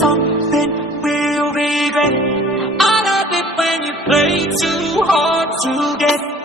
something we'll regret. I love it when you play too hard to get.